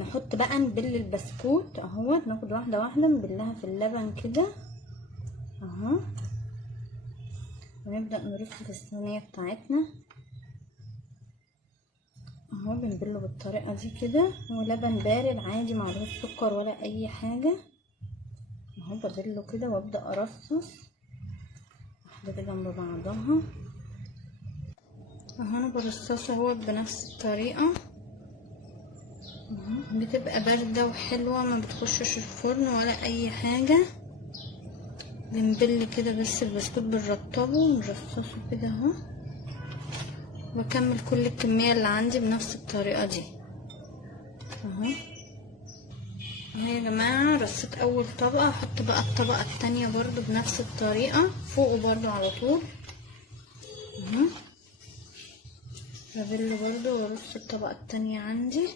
نحط بقى نبل البسكوت اهوت، ناخد واحده واحده نبلها في اللبن كده اهو، ونبدا نرص في الصينيه بتاعتنا اهو. بنبله بالطريقه دي كده، ولبن بارد عادي معلوش سكر ولا اي حاجه اهو. ببله كده وابدا ارصص واحده جنب بعضها اهو. انا برصصه اهو بنفس الطريقه اهو. بتبقى بارده وحلوه، ما بتخشش الفرن ولا اي حاجه. بنبل كده بس البسكوت بنرطبه ونرصصه كده اهو، واكمل كل الكميه اللي عندي بنفس الطريقه دي اهو. اهي يا جماعه رصيت اول طبقه، احط بقى الطبقه التانية برضو بنفس الطريقه فوقه برضو على طول اهو. ببل برضو وارص الطبقه التانية عندي